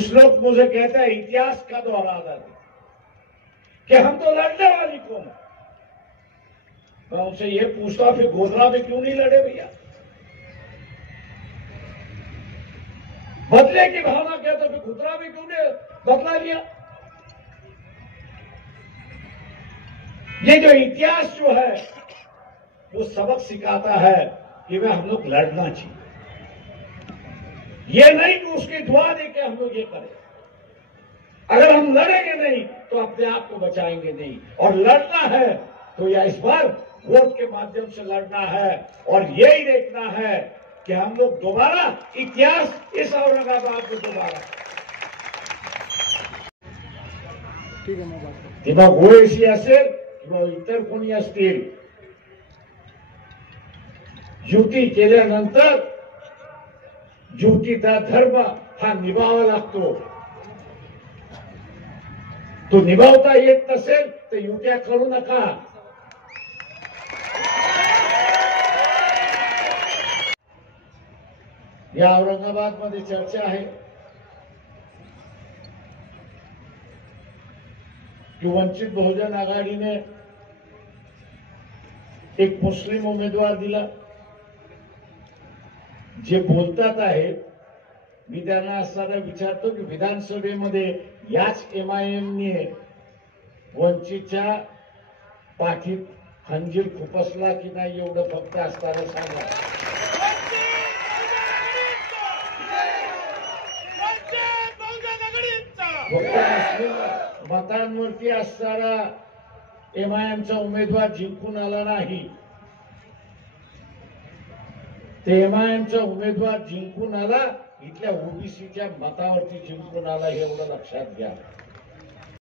कुछ लोग मुझे कहते हैं इतिहास का दोहरा देते कि हम तो लड़ने वाली कौन है। मैं उनसे ये पूछता फिर गोधरा में क्यों नहीं लड़े भैया? बदले की भावना कहते फिर गोधरा में क्यों नहीं बदला लिया? ये जो इतिहास जो है वो सबक सिखाता है कि वे हम लोग लड़ना चाहिए। ये नहीं कि उसकी दुआ दे के हम लोग ये करें। अगर हम लड़ेंगे नहीं तो अपने आप को बचाएंगे नहीं, और लड़ना है तो या इस बार वोट के माध्यम से लड़ना है, और यही देखना है कि हम लोग दोबारा इतिहास इस औरंगाबाद को दोबारा किंवा ओएसी असेल किंवा इतर कोणी असतील, युती केल्यानंतर युतीचा धर्म हा निभावावा लागतो। तो निभावता येत नसेल तर युत्या करू नका। या औरंगाबाद मध्ये चर्चा आहे की वंचित बहुजन आघाडीने एक मुस्लिम उमेदवार दिला। जे बोलतात आहेत मी त्यांना असताना विचारतो की विधानसभेमध्ये याच एमआयएमने वंचितच्या पाठीत खंजीर खुपसला की नाही एवढं फक्त असताना सांगा। मतांवरती असणारा एमआयएमचा उमेदवार जिंकून आला नाही, ते एमआयएमचा उमेदवार जिंकून आला इथल्या ओबीसीच्या मतावरती जिंकून आला, एवढं लक्षात घ्या।